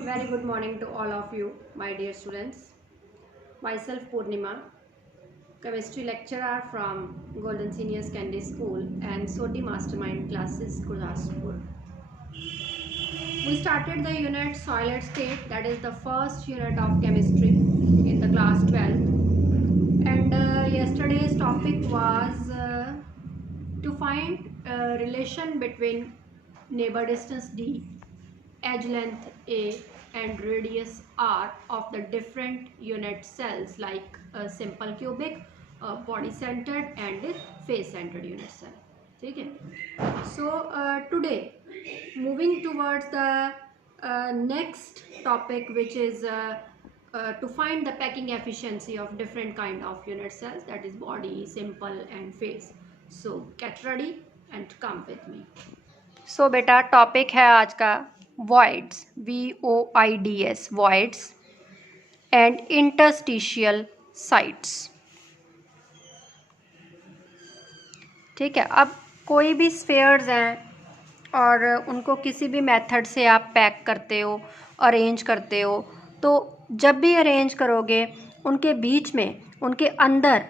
Very good morning to all of you, my dear students. Myself Purnima, chemistry lecturer from Golden Senior Secondary School and SOTI Mastermind classes, Gurdaspur. We started the unit solid state, that is the first unit of chemistry in the class 12. And yesterday's topic was to find a relation between neighbor distance D, edge length A and radius R of the different unit cells like a simple cubic, a body centered and a face centered unit cell. ठीक है. So today moving towards the next topic, which is to find the packing efficiency of different kind of unit cells, that is body, simple and face. So get ready and come with me. सो बेटा topic है आज का voids, VOIDS, voids and interstitial sites. ठीक है. अब कोई भी spheres हैं और उनको किसी भी मेथड से आप पैक करते हो, अरेंज करते हो, तो जब भी अरेंज करोगे उनके बीच में, उनके अंदर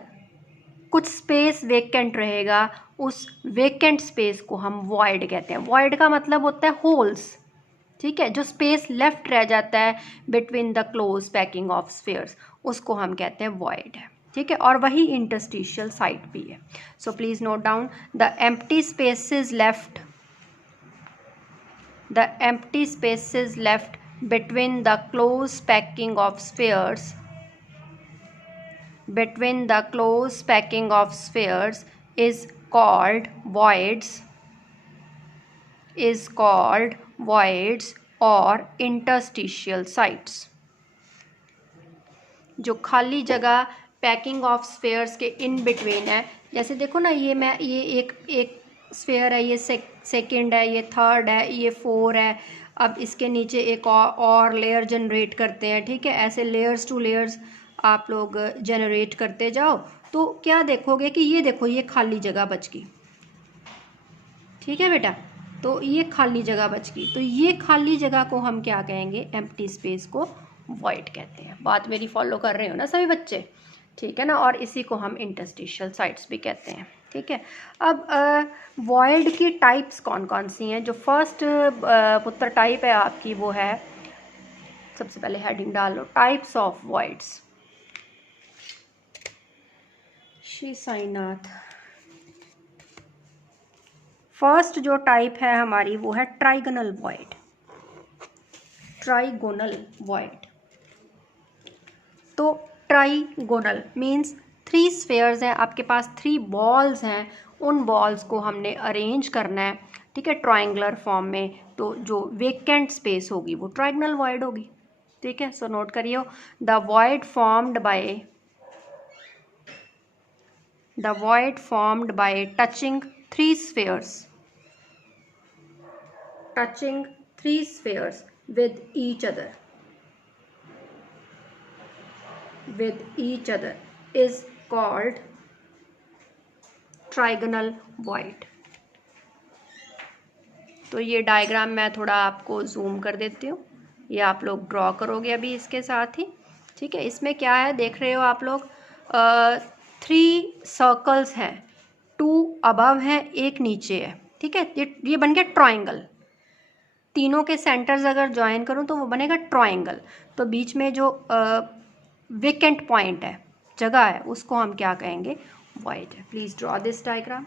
कुछ स्पेस वेकेंट रहेगा. उस वेकेंट स्पेस को हम वॉइड कहते हैं. वॉइड का मतलब होता है होल्स. ठीक है. जो स्पेस लेफ्ट रह जाता है between the close packing of spheres, उसको हम कहते हैं वॉइड है. ठीक है. और वही इंटरस्टिशियल साइट भी है. So please note down the empty spaces left, the empty spaces left between the close packing of spheres, between the close packing of spheres is called voids, is called voids or interstitial sites. जो खाली जगह packing of spheres के in between है, जैसे देखो ना, ये एक स्फेयर है, ये सेकंड है, ये थर्ड है, ये 4 है. अब इसके नीचे एक और लेयर जनरेट करते हैं. ठीक है. ऐसे लेयर्स टू लेयर्स आप लोग जनरेट करते जाओ तो क्या देखोगे कि ये देखो, ये खाली जगह बच गई. ठीक है बेटा. तो ये खाली जगह बच गई, तो ये खाली जगह को हम क्या कहेंगे? एम्प्टी स्पेस को वॉइड कहते हैं. बात मेरी फॉलो कर रहे हो ना सभी बच्चे? ठीक है ना. और इसी को हम इंटरस्टिशियल साइट्स भी कहते हैं. ठीक है. अब वॉइड की टाइप्स कौन कौन सी हैं? जो फर्स्ट पुत्र टाइप है आपकी, वो है, सबसे पहले हेडिंग डाल लो, types of voids. Shri Sainath. First जो टाइप है हमारी वो है ट्राइगोनल वॉइड. Trigonal void. तो ट्राइगोनल मीन्स 3 स्फेयर्स हैं आपके पास, 3 बॉल्स हैं. उन बॉल्स को हमने अरेंज करना है. ठीक है. ट्रायंगुलर फॉर्म में. तो जो वेकेंट स्पेस होगी वो ट्राइगोनल वॉइड होगी. ठीक है. सो नोट करिए, the void formed by touching 3 spheres, touching 3 spheres with each other is called trigonal void. तो ये डायग्राम मैं थोड़ा आपको जूम कर देती हूँ, ये आप लोग ड्रॉ करोगे अभी इसके साथ ही. ठीक है. इसमें क्या है देख रहे हो आप लोग, 3 सर्कल्स हैं, 2 अबव हैं, एक नीचे है. ठीक है. ये बन गया ट्रायंगल. तीनों के सेंटर्स अगर ज्वाइन करूं तो वो बनेगा ट्रायंगल. तो बीच में जो वेकेंट पॉइंट है, जगह है, उसको हम क्या कहेंगे? Void. Please draw this diagram.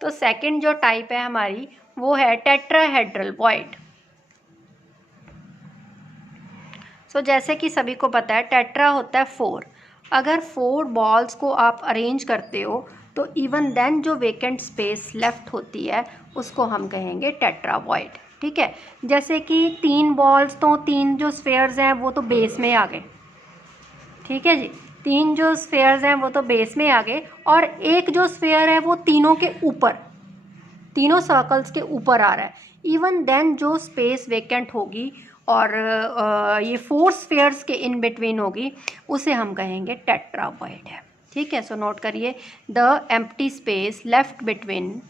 तो सेकंड जो टाइप है हमारी वो है टेट्राहेड्रल वॉइड. सो जैसे कि सभी को पता है, टेट्रा होता है 4. अगर 4 बॉल्स को आप अरेंज करते हो तो इवन देन जो वेकेंट स्पेस लेफ्ट होती है उसको हम कहेंगे टेट्रा वॉइड. ठीक है. जैसे कि 3 बॉल्स, तो 3 जो स्फेयर्स हैं वो तो बेस में आ गए. ठीक है जी. 3 जो स्फेयर्स हैं वो तो बेस में आ गए, और एक जो स्फेयर है वो तीनों के ऊपर, तीनों सर्कल्स के ऊपर आ रहा है. इवन देन जो स्पेस वेकेंट होगी और ये 4 स्फेयर्स के इन बिटवीन होगी, उसे हम कहेंगे टेट्रावॉइड है. ठीक है. सो नोट करिए, the empty space left between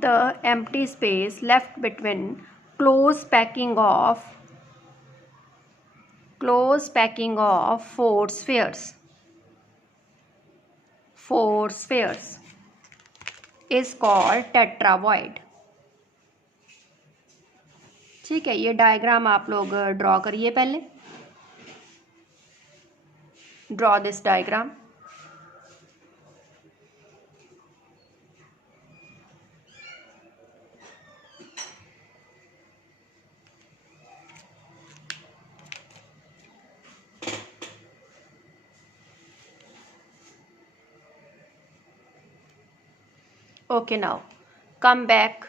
the empty space left between close packing of four spheres is called tetravoid. ठीक है, ये डायग्राम आप लोग ड्रॉ करिए, पहले draw this diagram. Okay, now come back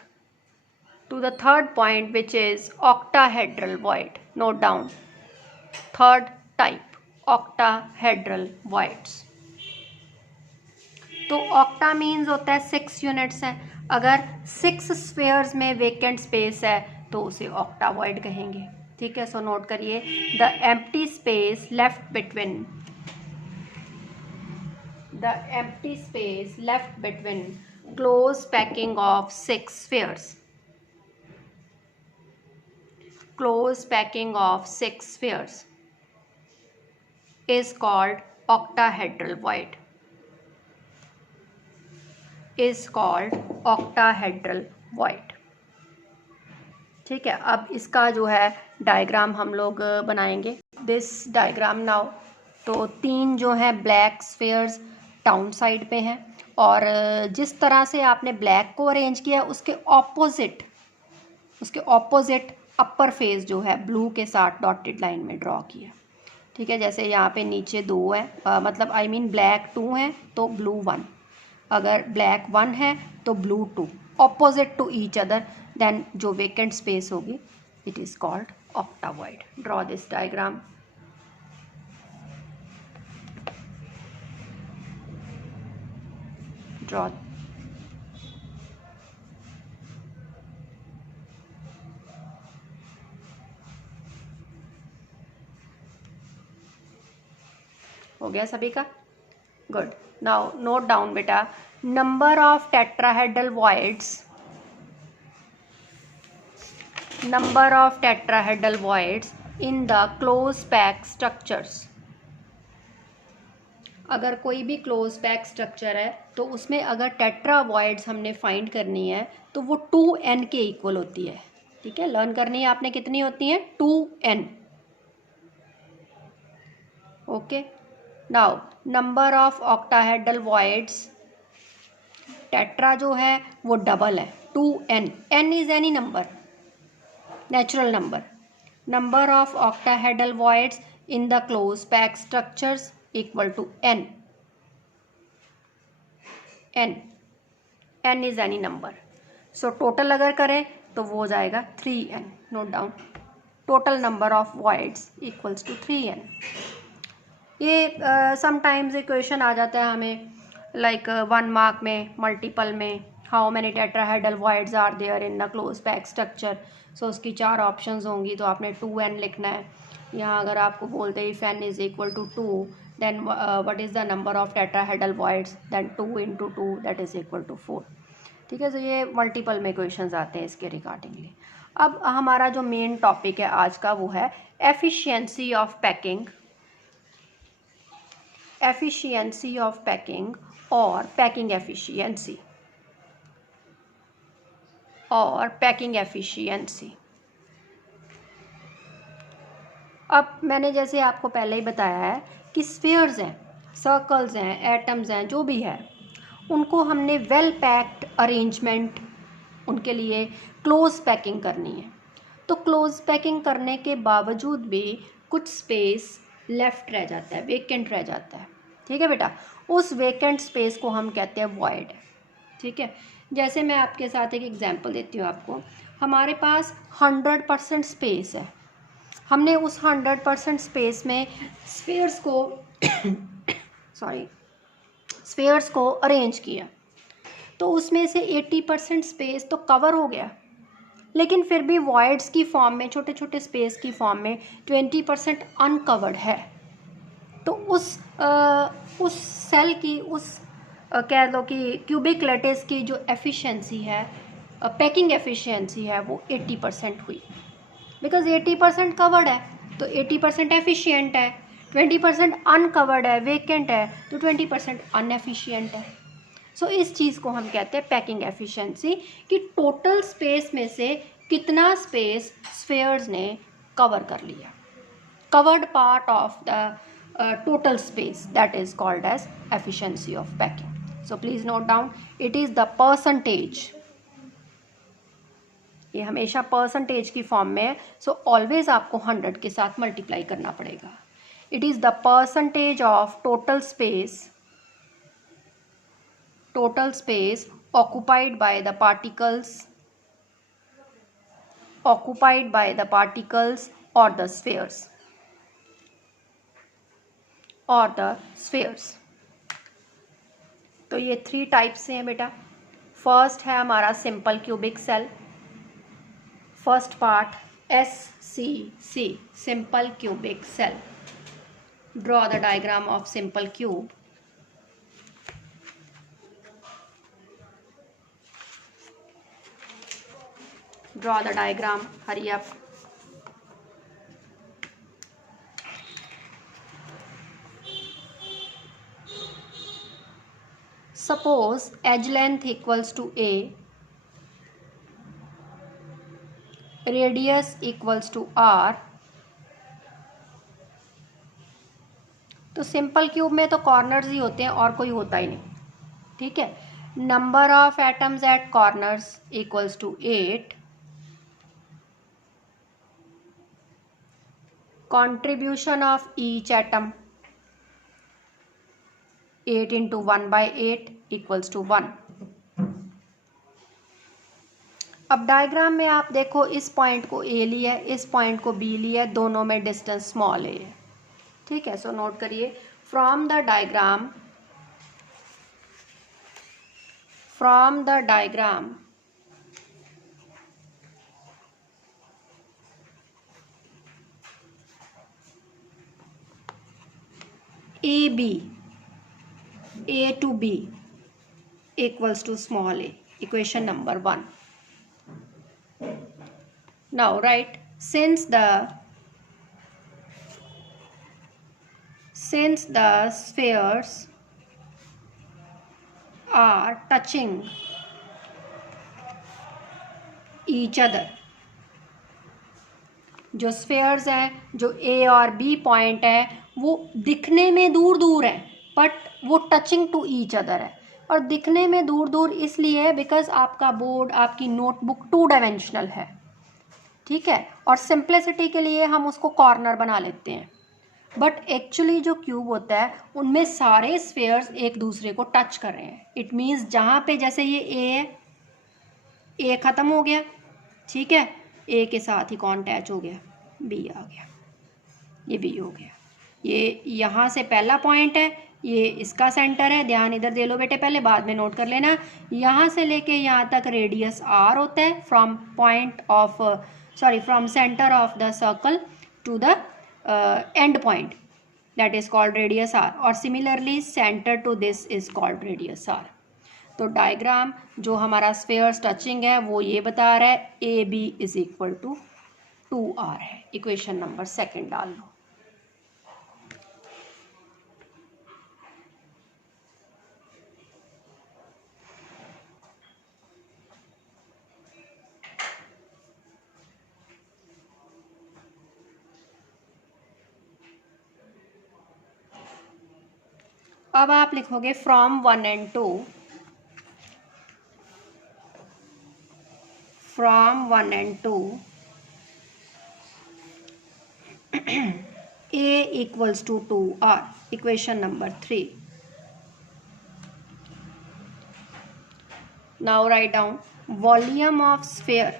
to the third point, which is octahedral void. Note down third type, octahedral voids. तो octa means होता है 6 यूनिट्स है. अगर 6 स्फेयर्स में वेकेंट स्पेस है तो उसे octa void कहेंगे. ठीक है, सो नोट करिए, the empty space left between close packing of 6 spheres is called octahedral void. ठीक है, अब इसका जो है डायग्राम हम लोग बनाएंगे. This diagram now. तो 3 जो है ब्लैक स्फेयर्स टाउन साइड पे हैं, और जिस तरह से आपने ब्लैक को अरेंज किया उसके ऑपोजिट अपर फेस जो है ब्लू के साथ डॉटेड लाइन में ड्रॉ किया. ठीक है, जैसे यहाँ पे नीचे 2 है, मतलब आई मीन ब्लैक 2 है तो ब्लू 1. अगर ब्लैक 1 है तो blue 2, opposite to each other. Then जो वेकेंट स्पेस होगी it is called octavoid. Draw this diagram. Draw. हो गया सभी का? गुड. नाउ नोट डाउन बेटा, number of tetrahedral voids in the close pack structures. अगर कोई भी क्लोज पैक स्ट्रक्चर है तो उसमें अगर टेट्रावॉइड्स हमने फाइंड करनी है तो वो 2n के इक्वल होती है. ठीक है, लर्न करनी है आपने कितनी होती है, 2n. Okay, now number of octahedral voids. Tetra जो है वो डबल है, 2n. n is any number, natural number. Number of octahedral voids in the close pack structures equal to n. n is any number. So total अगर करें तो वो हो जाएगा 3n. Note down, total number of voids equals to 3n. ये sometimes equation आ जाता है हमें लाइक 1 मार्क में, मल्टीपल में, how many tetrahedral voids are there in the close pack structure. So उसकी 4 ऑप्शंस होंगी, तो आपने 2n लिखना है. यहाँ अगर आपको बोलते if n is equal to 2, then what is the number of tetrahedral voids, then 2 into 2 that is equal to 4. ठीक है, तो ये मल्टीपल में क्वेश्चंस आते हैं इसके रिगार्डिंगली. अब हमारा जो मेन टॉपिक है आज का वो है एफिशिएंसी ऑफ पैकिंग और पैकिंग एफिशिएंसी. अब मैंने जैसे आपको पहले ही बताया है कि स्फीयर्स हैं, सर्कल्स हैं, एटम्स हैं, जो भी है उनको हमने वेल पैक्ड अरेंजमेंट, उनके लिए क्लोज पैकिंग करनी है. तो क्लोज पैकिंग करने के बावजूद भी कुछ स्पेस लेफ्ट रह जाता है, वेकेंट रह जाता है. ठीक है बेटा, उस वेकेंट स्पेस को हम कहते हैं वॉइड. ठीक है, जैसे मैं आपके साथ एक एग्जांपल देती हूँ आपको. हमारे पास 100% स्पेस है, हमने उस 100% स्पेस में स्फीयर्स को अरेंज किया, तो उसमें से 80% स्पेस तो कवर हो गया, लेकिन फिर भी वॉइड्स की फॉर्म में, छोटे छोटे स्पेस की फॉर्म में 20% अनकवर्ड है. तो उस सेल की, कह लो कि क्यूबिक लैटिस की जो एफिशिएंसी है पैकिंग एफिशिएंसी है वो 80% हुई, बिकॉज 80% कवर्ड है तो 80% एफिशिएंट है, 20% अनकवर्ड है, वेकेंट है, तो 20% अनएफिशिएंट है। सो इस चीज़ को हम कहते हैं पैकिंग एफिशिएंसी, कि टोटल स्पेस में से कितना स्पेस स्फेयर्स ने कवर कर लिया, covered part of the total space, that is called as efficiency of packing. So please note down, it is the percentage, ये हमेशा परसेंटेज की फॉर्म में है, सो ऑलवेज आपको 100 के साथ मल्टीप्लाई करना पड़ेगा। It is the percentage of total space occupied by the particles or the spheres। तो ये 3 टाइप्स से हैं बेटा। फर्स्ट है हमारा simple cubic cell, first part SCC, simple cubic cell. Draw the diagram of simple cube. Draw the diagram, hurry up. Suppose edge length equals to A, radius equals to R। तो simple cube में तो corners ही होते हैं और कोई होता ही नहीं, ठीक है। Number of atoms at corners equals to 8, contribution of each atom 8 into 1/8 equals to 1। अब डायग्राम में आप देखो, इस पॉइंट को A लिया है, इस पॉइंट को B लिया है, दोनों में डिस्टेंस स्मॉल a है, ठीक है। सो नोट करिए, from the diagram A to B equals to small a, equation number 1। Now write, since the spheres are touching each other, जो स्फेयर्स हैं, जो A और B पॉइंट है, वो दिखने में दूर दूर है बट वो टचिंग टू ईच अदर है। और दिखने में दूर दूर इसलिए है बिकॉज आपका बोर्ड, आपकी नोटबुक 2 डायमेंशनल है, ठीक है। और सिंप्लिसिटी के लिए हम उसको कॉर्नर बना लेते हैं, बट एक्चुअली जो क्यूब होता है उनमें सारे स्फेयर्स एक दूसरे को टच कर रहे हैं। इट मीन्स जहाँ पे जैसे ये A है, A ख़त्म हो गया, ठीक है, A के साथ ही कौन अटैच हो गया, B आ गया, ये B हो गया। ये यहाँ से पहला पॉइंट है, ये इसका सेंटर है, ध्यान इधर दे लो बेटे, पहले बाद में नोट कर लेना। यहाँ से लेके यहाँ तक रेडियस R होता है, from centre of the circle to the end point, that is called radius R। और similarly centre to this is called radius R। तो डायग्राम जो हमारा स्फेयर्स टचिंग है वो ये बता रहा है AB is equal to 2R है। इक्वेशन नंबर 2 डाल लो। अब आप लिखोगे from 1 and 2, from 1 and 2 A equals to 2R, equation number 3। Now write down volume of sphere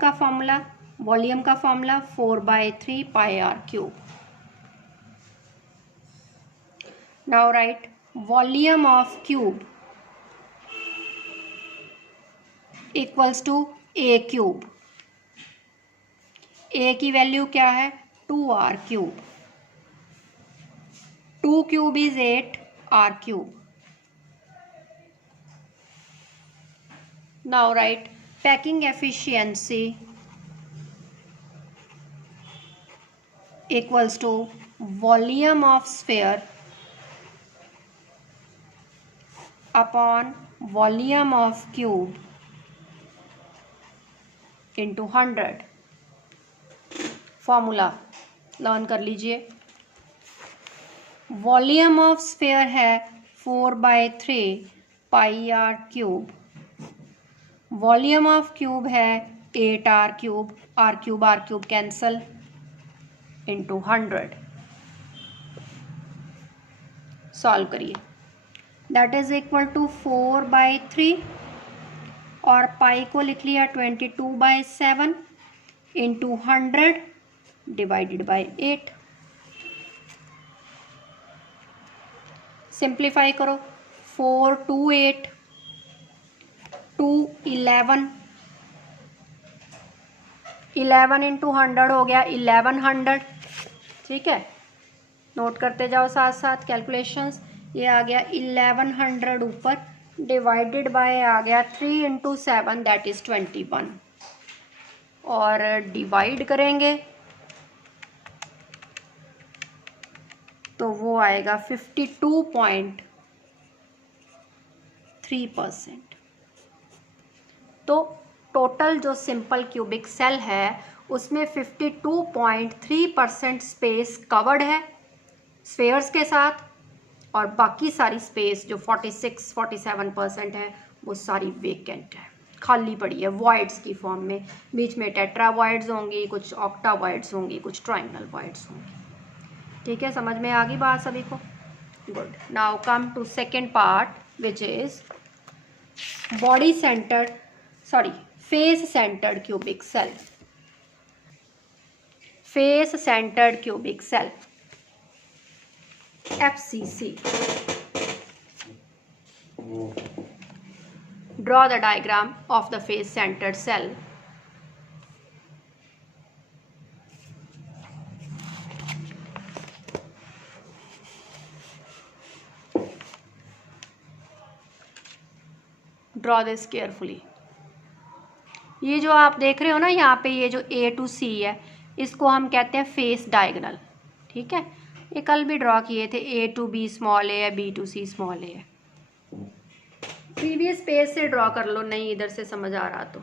का फॉर्मूला, वॉल्यूम का formula 4/3 pi r cube। Now write volume of cube equals to A cube। A की value क्या है, 2R cube, 2 cube is 8 R cube। Now write packing efficiency equals to volume of sphere upon volume of cube into 100. Formula learn कर लीजिए. Volume of sphere है 4/3 pi are cube. Volume of cube है 8 r cube cancel into 100. Solve करिए. That is equal to 4/3 और पाई को लिख लिया 22/7 into 100 divided by 8. Simplify करो. 4 2 8 2 11 11 इंटू 100 हो गया 1100. ठीक है, नोट करते जाओ साथ साथ कैलकुलेशंस. ये आ गया 1100 ऊपर डिवाइडेड बाय आ गया 3 इंटू 7 दैट इज 21 और डिवाइड करेंगे तो वो आएगा 52.3%. तो टोटल जो सिंपल क्यूबिक सेल है उसमें 52.3% स्पेस कवर्ड है स्फेयर्स के साथ और बाकी सारी स्पेस जो 46-47% है वो सारी वेकेंट है, खाली पड़ी है वॉइड्स की फॉर्म में. बीच में टेट्रावॉइड्स होंगी, कुछ ऑक्टावॉइड्स होंगी, कुछ ट्रायंगल वॉइड्स होंगी. ठीक है, समझ में आ गई बात सभी को? Good. Now come to second part which is body centred face centred cubic cell. Face centred cubic cell FCC. Draw the diagram of the face centered cell. Draw this carefully. ये जो आप देख रहे हो ना यहाँ पे, ये जो A to C है इसको हम कहते हैं फेस डायगोनल. ठीक है, ये कल भी ड्रॉ किए थे. A to B स्मॉल ए है, B to C स्मॉल ए है. प्रीवियस पेज से ड्रॉ कर लो, नहीं इधर से समझ आ रहा तो.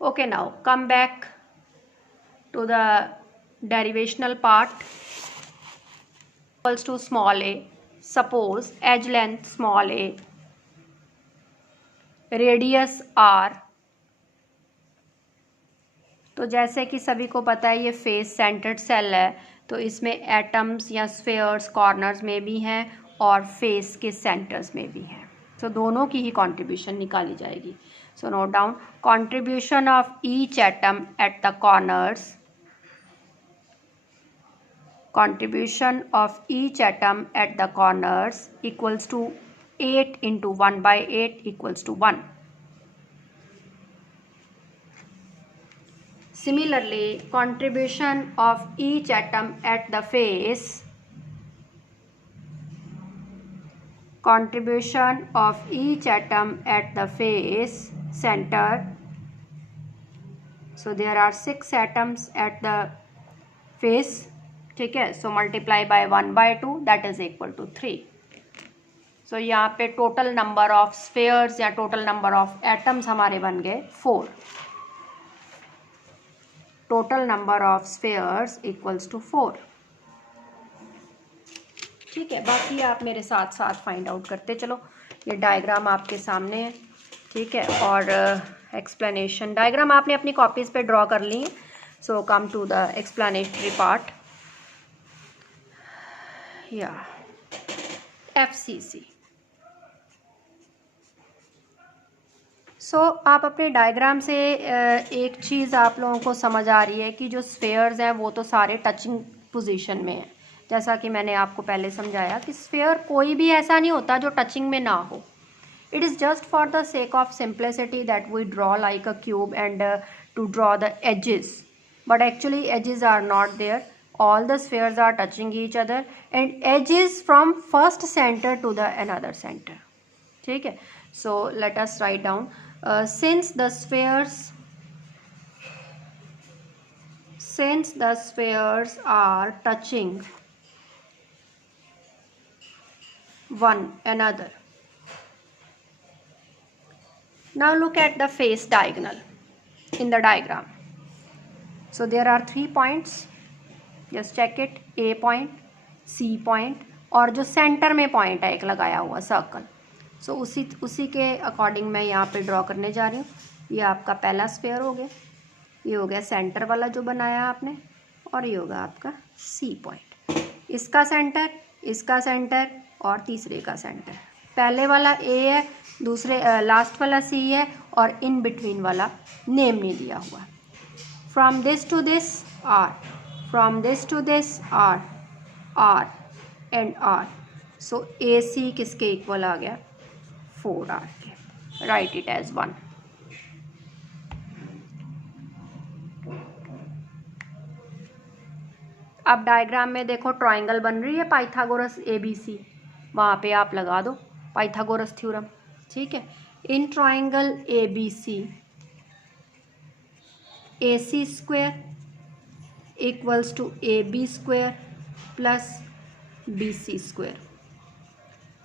Okay, now come back to the derivational part. Equals to small a. Suppose edge length small a, radius r. तो जैसे कि सभी को पता है ये फेस सेंटर्ड सेल है तो इसमें एटम्स या स्फेयर्स कॉर्नर्स में भी हैं और फेस के सेंटर्स में भी हैं. तो दोनों की ही कंट्रीब्यूशन निकाली जाएगी. So note down contribution of each atom at the corners. Contribution of each atom at the corners equals to 8 into 1/8 equals to 1. Similarly, contribution of each atom at the face, contribution of each atom at the face center. So there are 6 atoms at the face. ठीक है, so multiply by 1/2 that is equal to 3. So यहाँ पे total number of spheres या total number of atoms हमारे बन गए 4. Total number of spheres equals to 4. ठीक है, बाकी आप मेरे साथ साथ फाइंड आउट करते चलो. ये डायग्राम आपके सामने है. ठीक है, और एक्सप्लेनेशन डायग्राम आपने अपनी कॉपीज़ पे ड्रॉ कर ली. So come to the explanatory part. या FCC. सो आप अपने डायग्राम से एक चीज़ आप लोगों को समझ आ रही है कि जो स्फेयर्स हैं वो तो सारे टचिंग पोजीशन में हैं. जैसा कि मैंने आपको पहले समझाया कि स्फेयर कोई भी ऐसा नहीं होता जो टचिंग में ना हो. It is just for the sake of simplicity that we draw like a cube and to draw the edges but actually edges are not there. All the spheres are touching each other and edge is from first center to the another center. ठीक है, so let us write down since the spheres are touching one another. Now look at the face diagonal in the diagram. So there are 3 points, just check it, A point, C point और जो centre में point है एक लगाया हुआ circle. सो उसी के according मैं यहाँ पे ड्रॉ करने जा रही हूँ. ये आपका पहला स्फेयर हो गया, ये हो गया सेंटर वाला जो बनाया आपने, और ये होगा आपका C पॉइंट. इसका सेंटर और तीसरे का सेंटर. पहले वाला A है, दूसरे लास्ट वाला C है और इन बिटवीन वाला नेम नहीं दिया हुआ. From this to this R, from this to this R, R and R. So AC किसके इक्वल आ गया? 4R के. Write it as 1. अब डायग्राम में देखो ट्राइंगल बन रही है पाइथागोरस ABC, वहाँ पे आप लगा दो पाइथागोरस थ्योरम. ठीक है, in triangle ABC AC square equals to AB square plus BC square.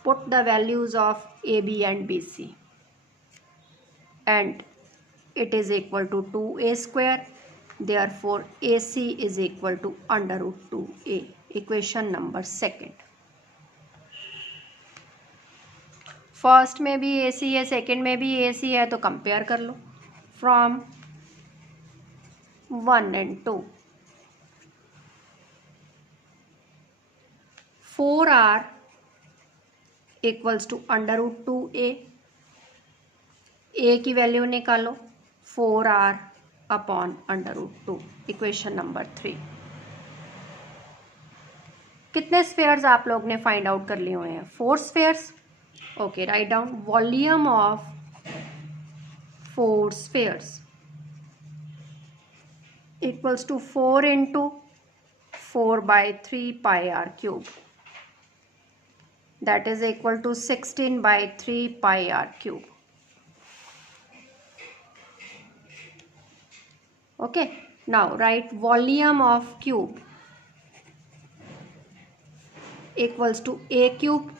Put the values of AB and BC and it is equal to 2A square. Therefore AC is equal to under root 2A. Equation number 2. First में भी AC है, second में भी AC है, तो compare कर लो. From 1 and 2 4R equals to under root 2A. A की वैल्यू निकालो 4R upon under root 2. Equation number 3. कितने स्फेयर्स आप लोग ने फाइंड आउट कर लिए हुए हैं? 4 spheres. Okay, write down volume of 4 spheres equals to 4 into 4/3 pi R cube. That is equal to 16/3 pi R cube. Okay, now write volume of cube equals to A cube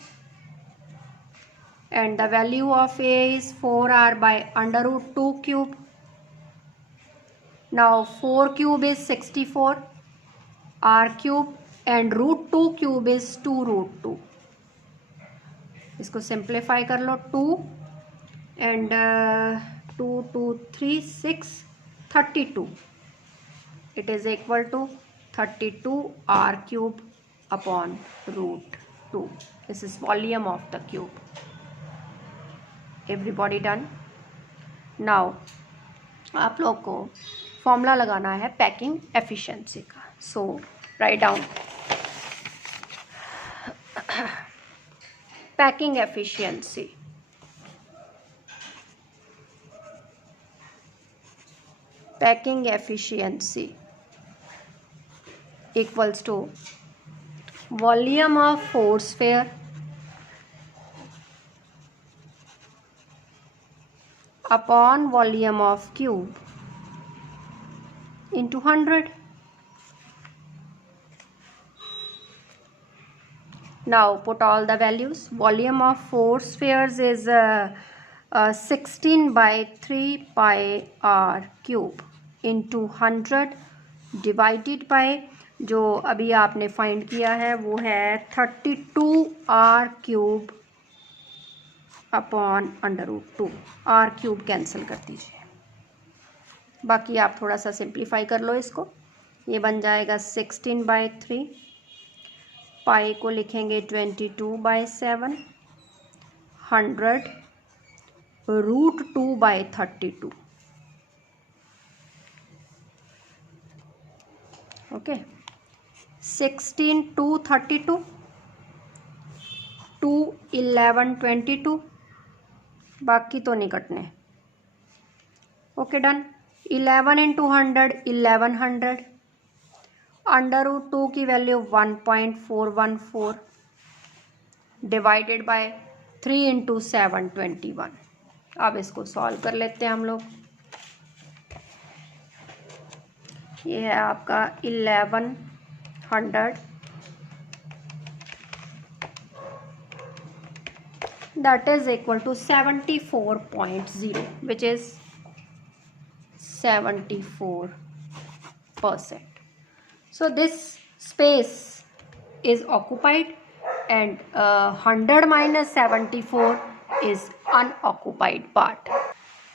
and the value of A is 4R by under root 2 cube. Now 4 cube is 64 R cube and root 2 cube is 2 root 2. इसको simplify कर लो. 2 and 2 2 3 6 32. It is equal to 32 R cube upon root 2. This is volume of the cube. Everybody done? Now आप लोग को formula लगाना है packing efficiency का. So write down packing efficiency. Packing efficiency equals to volume of 4 sphere upon volume of cube into 100. Now put all the values. Volume of 4 spheres is 16/3 pi R cube into 100 divided by जो अभी आपने find किया है वो है 32 R cube upon under root 2. R cube cancel कर दीजिए, बाकी आप थोड़ा सा सिंप्लीफाई कर लो इसको. ये बन जाएगा 16/3. पाई को लिखेंगे 22/7. 100 रूट 2/32. ओके, 16 2 32, 2 11 22, बाकी तो नहीं कटने. Okay, done. 11 इंटू 100 1100, √2 की वैल्यू 1.414 डिवाइडेड बाय 3 इंटू 721। अब इसको सॉल्व कर लेते हैं हम लोग। ये है आपका 1100 that is equal to 74.0 which is 74%. So this space is occupied and 100 minus 74 is unoccupied part.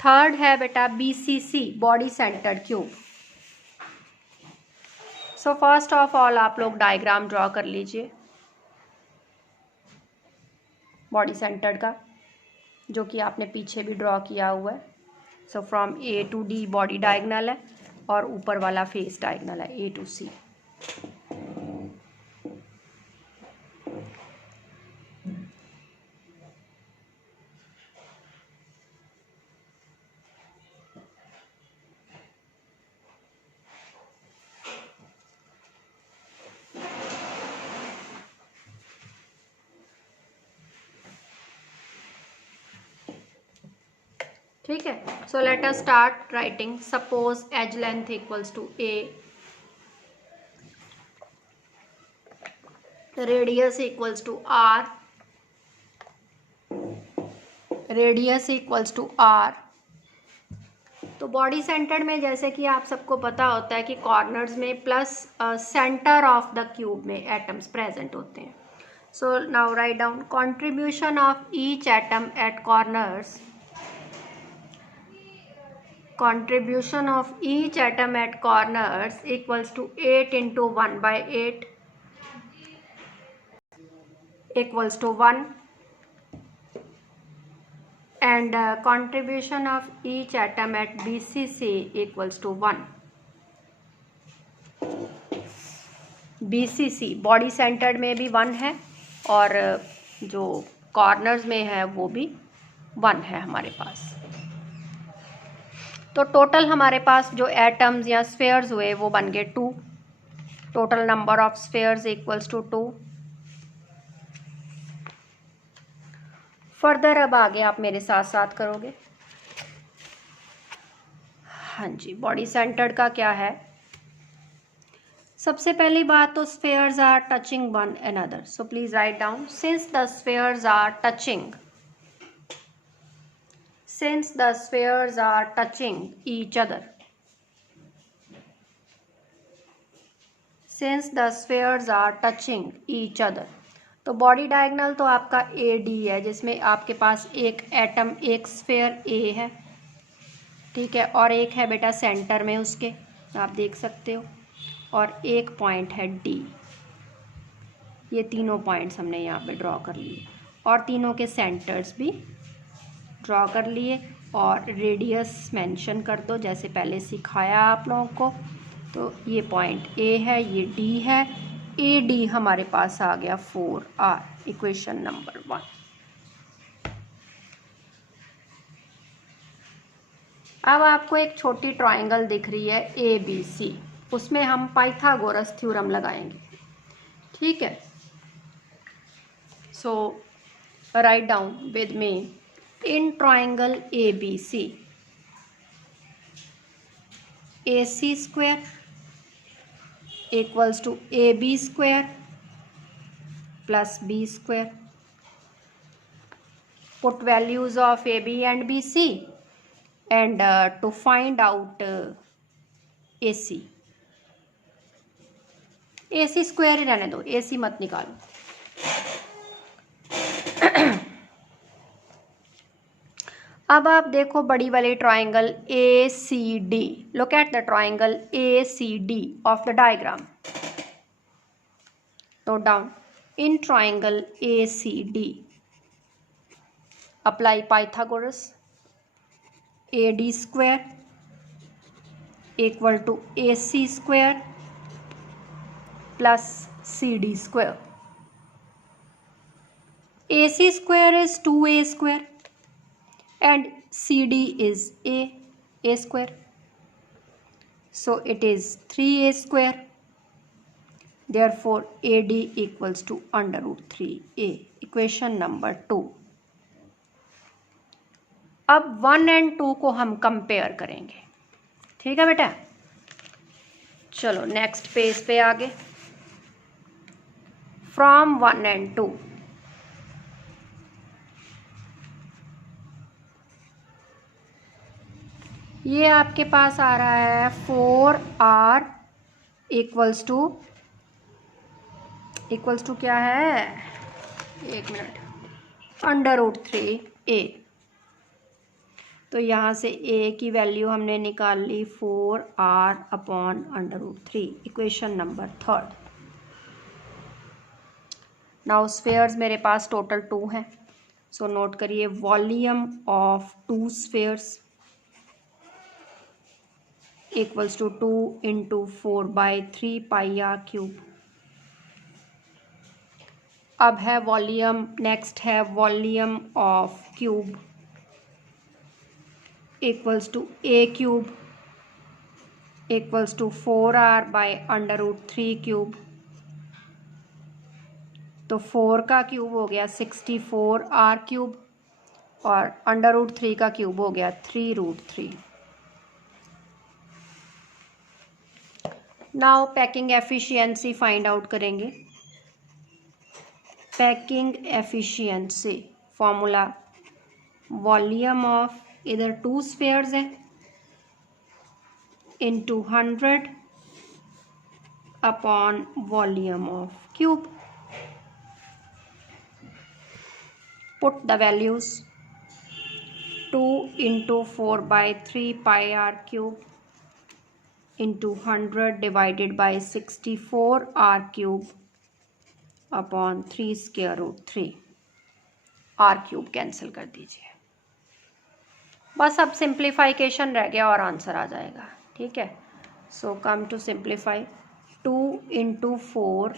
Third है बेटा BCC body centred cube. So first of all आप लोग डायग्राम ड्रॉ कर लीजिए बॉडी सेंटर्ड का, जो कि आपने पीछे भी ड्रॉ किया हुआ है। So from A to D body diagonal है और ऊपर वाला फेस डायगनल है A to C। ठीक है, so let us start writing. Suppose edge length equals to A, radius equals to R, radius equals to R। तो body centre में जैसे कि आप सबको पता होता है कि कॉर्नर्स में plus centre of the cube में एटम्स प्रेजेंट होते हैं। So now write down contribution of each atom eight corners, contribution of each atom at corners equals to 8 into 1 by 8 equals to 1, and contribution of each atom at BCC equals to 1. BCC body centred में भी 1 है और जो corners में है वो भी 1 है हमारे पास। तो टोटल हमारे पास जो एटम्स या स्फेयर्स हुए वो बन गए 2। Total number of spheres equals to 2। Further अब आगे आप मेरे साथ साथ करोगे। हाँ जी, बॉडी सेंटर्ड का क्या है? सबसे पहली बात तो spheres are touching one another, so please write down since the spheres are touching, since the spheres are touching each other, since the spheres are touching each other, तो बॉडी डायगनल तो आपका AD है जिसमें आपके पास एक atom एक sphere A है, ठीक है, और एक है बेटा सेंटर में उसके, आप देख सकते हो, और एक पॉइंट है D। ये तीनों पॉइंट्स हमने यहाँ पे ड्रॉ कर लिए और तीनों के सेंटर्स भी ड्रॉ कर लिए और रेडियस मेंशन कर दो जैसे पहले सिखाया आप लोगों को। तो ये पॉइंट A है, ये D है, AD हमारे पास आ गया 4R, इक्वेशन नंबर 1। अब आपको एक छोटी ट्रायंगल दिख रही है ABC, उसमें हम पाइथागोरस थ्योरम लगाएंगे, ठीक है। So write down with me, in triangle ABC, AC square equals to AB square plus B square. Put values of AB and BC and to find out AC. AC square ही रहने दो, AC मत निकालो। अब आप देखो बड़ी वाली triangle ACD, look at the triangle ACD of the diagram, note down in triangle ACD apply Pythagoras, AD square equal to AC square plus CD square. AC square is 2A square and CD is A square. so it is 3a square. Therefore AD equals to under root 3a. Equation number 2. अब 1 and 2 को हम compare करेंगे, ठीक है बेटा। चलो next page पे आगे। फ्रॉम 1 and 2, ये आपके पास आ रहा है 4r इक्वल्स टू क्या है, एक मिनट, अंडर रूट 3a। तो यहाँ से a की वैल्यू हमने निकाल ली 4r upon under root 3। Equation number 3। Now spheres मेरे पास टोटल 2 हैं, सो नोट करिए volume of 2 spheres equals to 2 into 4/3 pi are cube. अब है वॉल्यूम, नेक्स्ट है volume of cube equals to a cube equals to 4r by under root 3 cube. तो 4 का cube हो गया 64r क्यूब और अंडर रूट 3 का क्यूब हो गया 3 root 3। Now packing efficiency find out करेंगे। Packing efficiency formula volume of इधर 2 स्फेयर्स हैं into 100 upon volume of cube. Put the values 2 into 4/3 pi are cube into 100 divided by 64r cube upon 3 square root 3। R cube cancel कर दीजिए, बस अब simplification रह गया और आंसर आ जाएगा, ठीक है। So come to simplify 2 into 4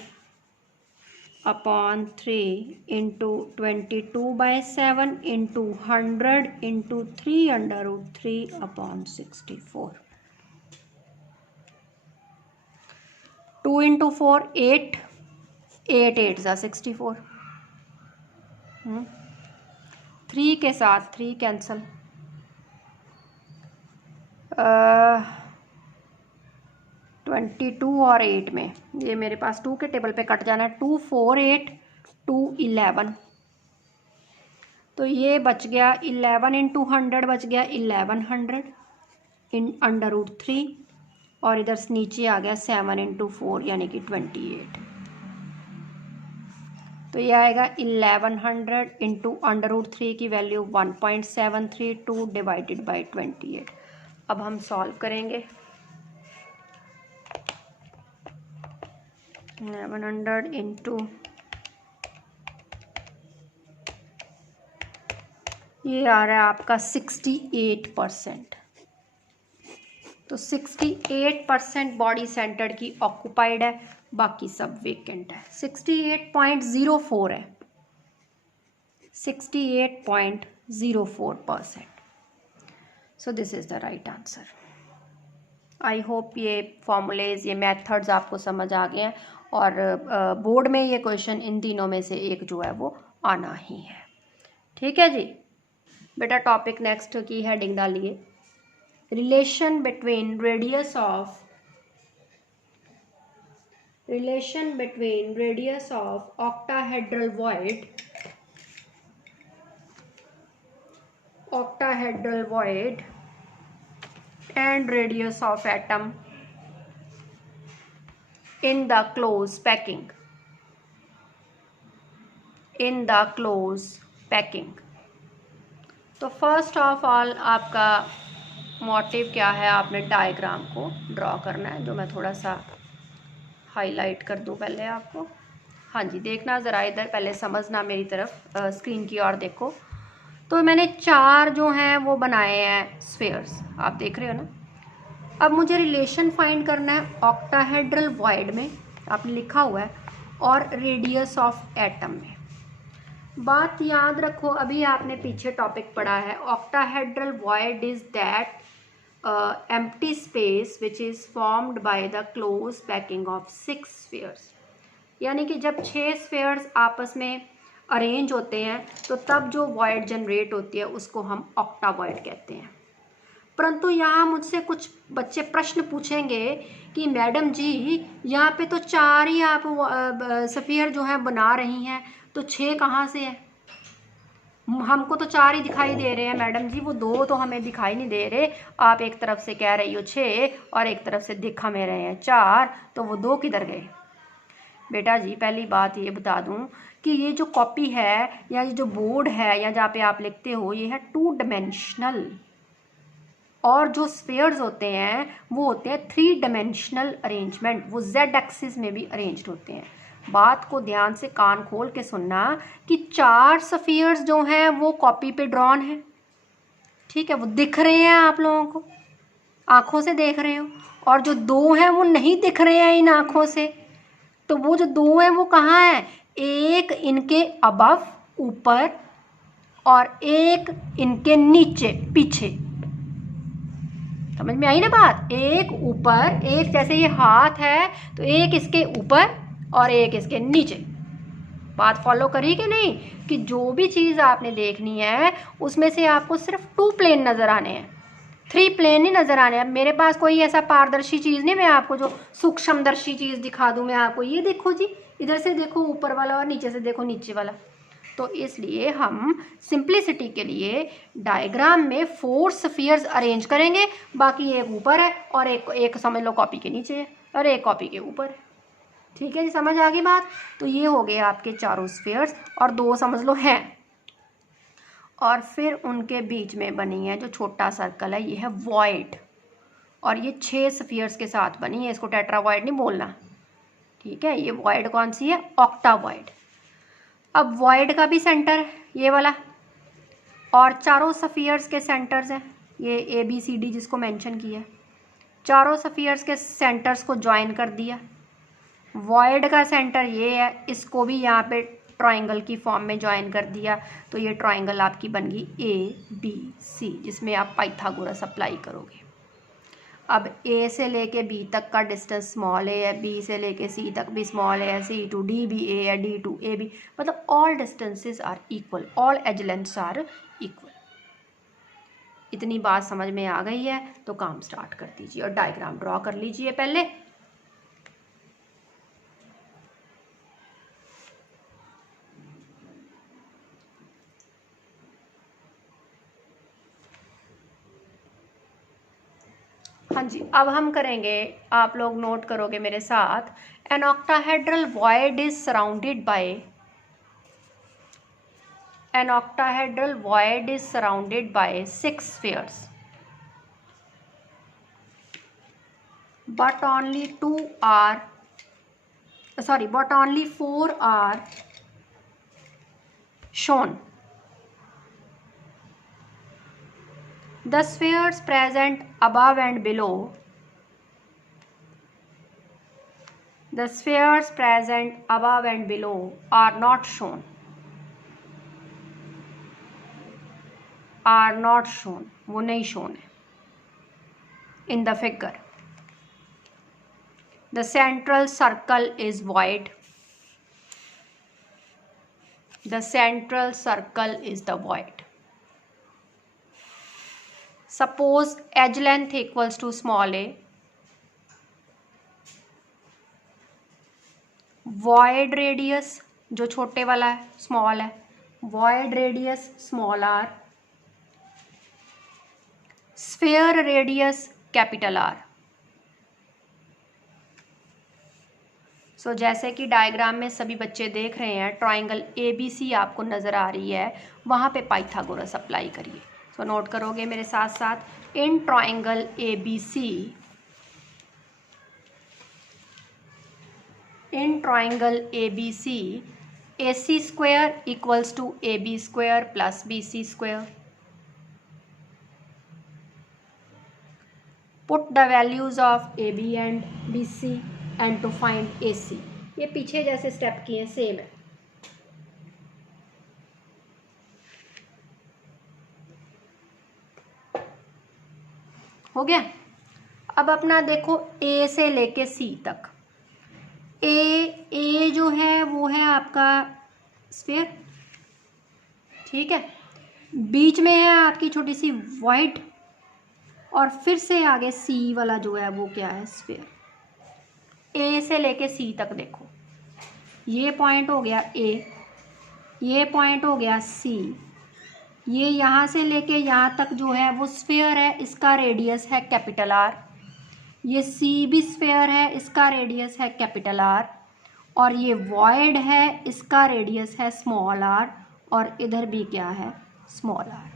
upon 3 into 22/7 into 100 into 3 under root 3 upon 64। 2 into 4 8, 8 8 ज़ा 64। 3 के साथ 3 कैंसल, 22 और 8 में ये मेरे पास 2 के टेबल पे कट जाना है। 2 4 8 2 11, तो ये बच गया 11 इंटू 100 बच गया 1100 इन अंडर रूट 3 और इधर नीचे आ गया 7 इंटू 4 यानी कि 28। तो ये आएगा 1100 इंटू अंडर रूट 3 की वैल्यू 1.732 डिवाइडेड बाई 28। अब हम सॉल्व करेंगे। 1100 इंटू ये आ रहा है आपका 68%। तो 68% बॉडी सेंटर की ऑक्यूपाइड है, बाकी सब वेकेंट है। 68.04 है, 68.04%। So this is the right answer. I hope ये फॉर्मूलेज, ये मेथड्स आपको समझ आ गए हैं और बोर्ड में ये क्वेश्चन इन तीनों में से एक जो है वो आना ही है, ठीक है जी। बेटा टॉपिक नेक्स्ट की हेडिंग डालिए, relation between radius of octahedral void and radius of atom in the close packing। तो फर्स्ट ऑफ ऑल आपका मोटिव क्या है, आपने डायग्राम को ड्रॉ करना है, जो मैं थोड़ा सा हाईलाइट कर दूं पहले आपको। हाँ जी, देखना ज़रा इधर, पहले समझना मेरी तरफ, स्क्रीन की ओर देखो। तो मैंने 4 जो हैं वो बनाए हैं स्फेयर्स, आप देख रहे हो ना। अब मुझे रिलेशन फाइंड करना है ऑक्टाहेड्रल वॉइड में, आपने लिखा हुआ है, और रेडियस ऑफ एटम में। बात याद रखो, अभी आपने पीछे टॉपिक पढ़ा है, octahedral void is that empty space which is formed by the close packing of 6 spheres। यानी कि जब 6 स्फेयर्स आपस में अरेंज होते हैं तो तब जो वॉइड जनरेट होती है उसको हम ऑक्टा वॉइड कहते हैं। परंतु यहाँ मुझसे कुछ बच्चे प्रश्न पूछेंगे कि मैडम जी यहाँ पे तो 4 ही आप स्फीयर जो है बना रही हैं, तो 6 कहाँ से है? हमको तो 4 ही दिखाई दे रहे हैं मैडम जी, वो 2 तो हमें दिखाई नहीं दे रहे। आप एक तरफ से कह रही हो 6 और एक तरफ से दिख हमें रहे हैं 4, तो वो 2 किधर गए? बेटा जी पहली बात ये बता दूं कि ये जो कॉपी है या ये जो बोर्ड है या जहाँ पे आप लिखते हो ये है 2 डायमेंशनल, और जो स्फेयर्स होते हैं वो होते हैं 3 डायमेंशनल अरेंजमेंट, वो जेड एक्सिस में भी अरेंज्ड होते हैं। बात को ध्यान से कान खोल के सुनना कि 4 स्फीयर्स जो हैं वो कॉपी पे ड्रॉन है, ठीक है, वो दिख रहे हैं आप लोगों को, आंखों से देख रहे हो, और जो 2 हैं वो नहीं दिख रहे हैं इन आंखों से। तो वो जो 2 हैं वो कहाँ है? एक इनके अबव ऊपर और एक इनके नीचे पीछे। समझ में आई ना बात? एक ऊपर, एक जैसे ये हाथ है तो एक इसके ऊपर और एक इसके नीचे। बात फॉलो करी कि नहीं? कि जो भी चीज़ आपने देखनी है उसमें से आपको सिर्फ 2 प्लेन नज़र आने हैं, 3 प्लेन नहीं नज़र आने हैं। मेरे पास कोई ऐसा पारदर्शी चीज़ नहीं मैं आपको जो सूक्ष्मदर्शी चीज़ दिखा दूँ मैं आपको, ये देखो जी, इधर से देखो ऊपर वाला और नीचे से देखो नीचे वाला। तो इसलिए हम सिंप्लिसिटी के लिए डायग्राम में 4 स्फीयर्स अरेंज करेंगे, बाकी एक ऊपर है और एक समझ लो कॉपी के नीचे है और एक कॉपी के ऊपर है। ठीक है जी, समझ आ गई बात? तो ये हो गए आपके 4 स्फीयर्स और 2 समझ लो हैं, और फिर उनके बीच में बनी है जो छोटा सर्कल है ये है वॉइड, और ये 6 स्फीयर्स के साथ बनी है, इसको टेट्रावॉइड नहीं बोलना, ठीक है। ये वॉइड कौन सी है? ऑक्टावॉइड। अब वॉइड का भी सेंटर है ये वाला, और चारों स्फीयर्स के सेंटर्स हैं ये ABCD जिसको मेंशन किया, चारों स्फीयर्स के सेंटर्स को ज्वाइन कर दिया। वॉइड का सेंटर ये है, इसको भी यहाँ पे ट्राइंगल की फॉर्म में ज्वाइन कर दिया, तो ये ट्राइंगल आपकी बन गई ABC जिसमें आप पाइथागोरस अप्लाई करोगे। अब A से लेके B तक का डिस्टेंस स्मॉल a है, B से लेके C तक भी स्मॉल है, C to D भी A है, D to A भी, मतलब all distances are equal, all edge lengths are equal. इतनी बात समझ में आ गई है तो काम स्टार्ट कर दीजिए और डायग्राम ड्रॉ कर लीजिए पहले। हाँ जी, अब हम करेंगे, आप लोग नोट करोगे मेरे साथ, an octahedral void is surrounded by, an octahedral void is surrounded by 6 spheres, but only 4 are shown. The spheres present above and below, the spheres present above and below are not shown, वो नहीं shown है in the figure. The central circle is void, the central circle is the void. Suppose edge length equals to small a, void radius जो छोटे वाला है small है, void radius small r, sphere radius capital R। सो जैसे कि diagram में सभी बच्चे देख रहे हैं, ट्राइंगल ABC आपको नज़र आ रही है, वहाँ पे पाइथागोरस अप्लाई करिए। सो नोट करोगे मेरे साथ साथ, in triangle ABC, in triangle ABC AC square equals to AB square plus BC square. Put the values of AB and BC and to find AC। ये पीछे जैसे स्टेप किए same है। हो गया। अब अपना देखो ए से लेके सी तक, ए जो है वो है आपका स्फीयर, ठीक है। बीच में है आपकी छोटी सी वाइड, और फिर से आगे सी वाला जो है वो क्या है, स्फीयर। ए से लेके सी तक देखो, ये पॉइंट हो गया ए, ये पॉइंट हो गया सी, ये यहाँ से लेके यहाँ तक जो है वो स्फीयर है, इसका रेडियस है कैपिटल आर। ये सी भी स्फीयर है, इसका रेडियस है कैपिटल आर, और ये वॉइड है, इसका रेडियस है स्मॉल आर, और इधर भी क्या है, स्मॉल आर।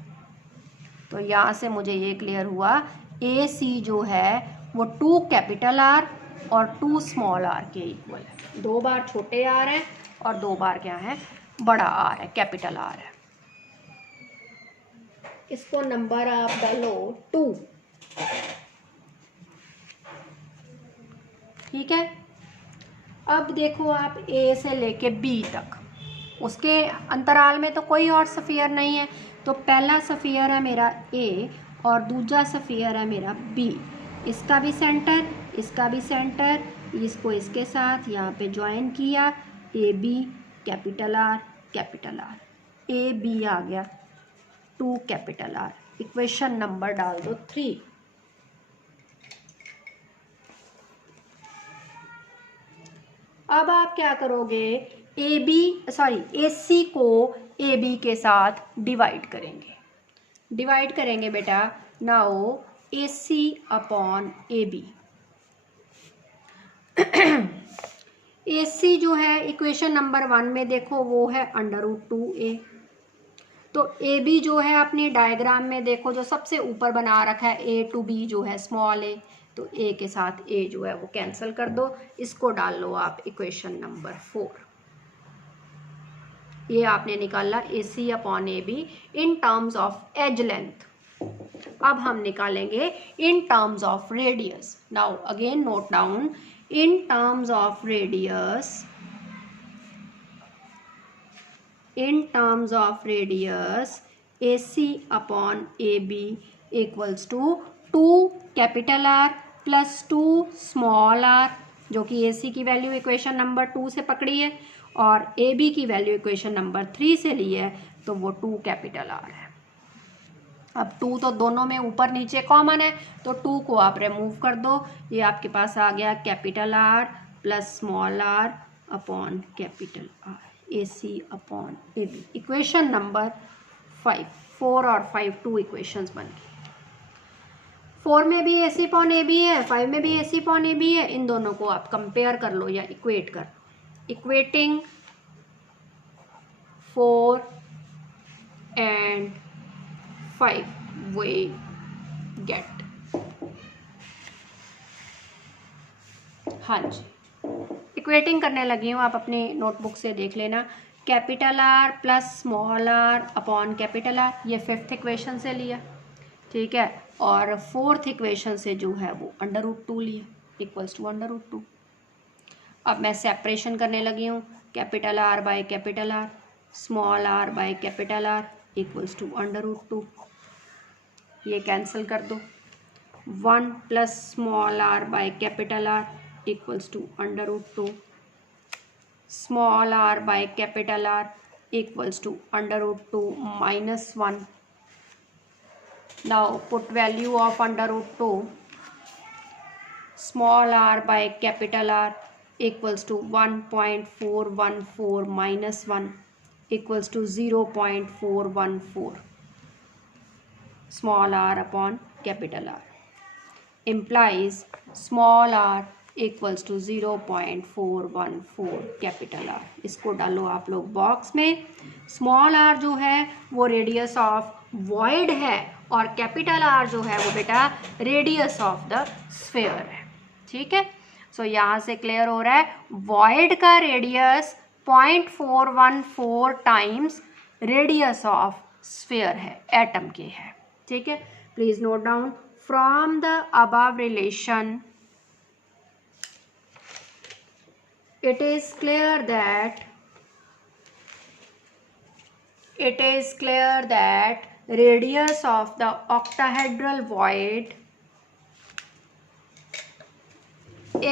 तो यहाँ से मुझे ये क्लियर हुआ ए सी जो है वो 2 कैपिटल आर और 2 स्मॉल आर के इक्वल है। 2 बार छोटे आर है और 2 बार क्या है, बड़ा आर है, कैपिटल आर है। इसको नंबर आप डालो 2, ठीक है। अब देखो आप ए से लेके बी तक, उसके अंतराल में तो कोई और स्फीयर नहीं है, तो पहला स्फीयर है मेरा ए और दूसरा स्फीयर है मेरा बी। इसका भी सेंटर, इसका भी सेंटर, इसको इसके साथ यहाँ पे ज्वाइन किया, A B capital R capital R, A B आ गया 2 कैपिटल आर। इक्वेशन नंबर डाल दो 3। अब आप क्या करोगे, ए सी को ए बी के साथ डिवाइड करेंगे। डिवाइड करेंगे बेटा, now A C upon A B. A C जो है इक्वेशन नंबर 1 में देखो वो है √2a। तो ए बी जो है अपनी डायग्राम में देखो जो सबसे ऊपर बना रखा है ए टू बी जो है स्मॉल ए, तो ए के साथ ए जो है वो कैंसिल कर दो, इसको डाल लो आप इक्वेशन नंबर 4। ये आपने निकाला A C upon A B in terms of edge length. अब हम निकालेंगे in terms of radius. Now again note down, in terms of radius, in terms of radius AC upon AB equals to 2 capital R plus 2 small r, जो कि AC की value equation number 2 से पकड़ी है और AB की value equation number 3 से ली है, तो वो 2 कैपिटल R है। अब 2 तो दोनों में ऊपर नीचे कॉमन है, तो 2 को आप रिमूव कर दो, ये आपके पास आ गया capital R plus small r upon capital R, AC upon AB। Equation number 5, 4 और 5 2 इक्वेशंस बन गई। 4 में भी AC अपॉन AB है, 5 में भी AC अपॉन AB है, इन दोनों को आप कंपेयर कर लो या इक्वेट कर लो। इक्वेटिंग 4 एंड 5 we get, हाँ जी इक्वेटिंग करने लगी हूँ, आप अपनी नोटबुक से देख लेना। Capital R plus small r upon capital R, ये 5th इक्वेशन से लिया, ठीक है, और 4th इक्वेशन से जो है वो √2 लिया, इक्वल्स टू √2। अब मैं सेपरेशन करने लगी हूँ, capital R by capital R, small r by capital R equals to √2। ये कैंसिल कर दो, 1 plus small r by capital R equals to √2, small r by capital R equals to √2 minus 1. Now put value of √2, small r by capital R equals to 1.414 minus 1 equals to 0.414, small r upon capital R implies small r equals to 0.414 capital R। इसको डालो आप लोग box में। Small r जो है वो radius of void है और कैपिटल R जो है वो बेटा रेडियस ऑफ द स्फीयर है, ठीक है। सो यहाँ से क्लियर हो रहा है वॉइड का radius 0.414 times radius of sphere है, एटम के है, ठीक है। Please note down, from the above relation it is clear that radius of the octahedral void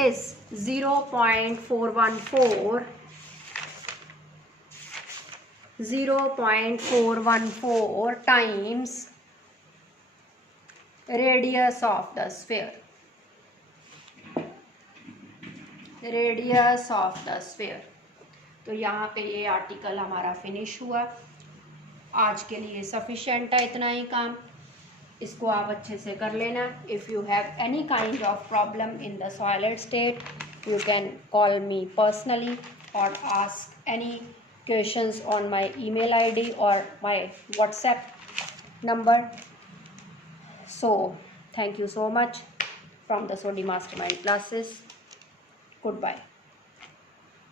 is 0.414 times radius of the sphere. Radius of the sphere. तो यहाँ पे ये article हमारा फिनिश हुआ। आज के लिए सफिशेंट है इतना ही काम, इसको आप अच्छे से कर लेना। If you have any kind of problem in the solid state, you can call me personally और ask any questions on my email ID or my WhatsApp number. So thank you so much from the Sodi Mastermind classes. Goodbye.